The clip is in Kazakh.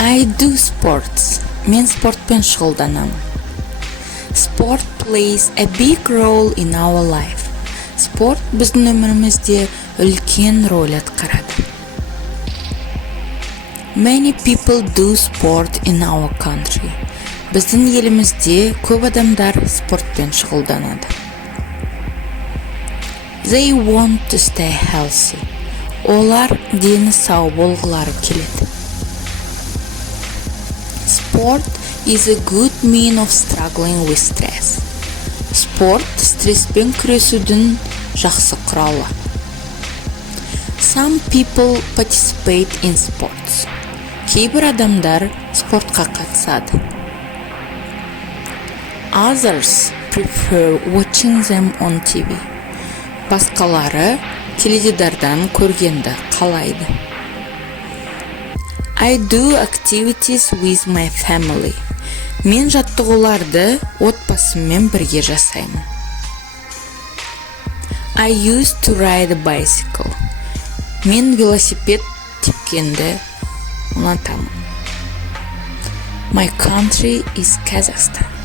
I do sports. Мен спортпен шұғылданамын. Sport plays a big role in our life. Спорт біздің өмірімізде үлкен рөл атқарады. Many people do sport in our country. Біздің елімізде көп адамдар спортпен шұғылданады. They want to stay healthy. Олар дені сау болғылары келеді. Sport is a good mean of struggling with stress. Спорт стресспен күресудің жақсы құралы. Some people participate in sports. Кейбір адамдар спортқа қатысады. Others prefer watching them on TV. Басқалары теледидардан көргенді қалайды. I do activities with my family. Мен жаттығуларды отбасыммен бірге жасаймын. I used to ride a bicycle. Мен велосипед тепкенді ұнатамын. My country is Kazakhstan.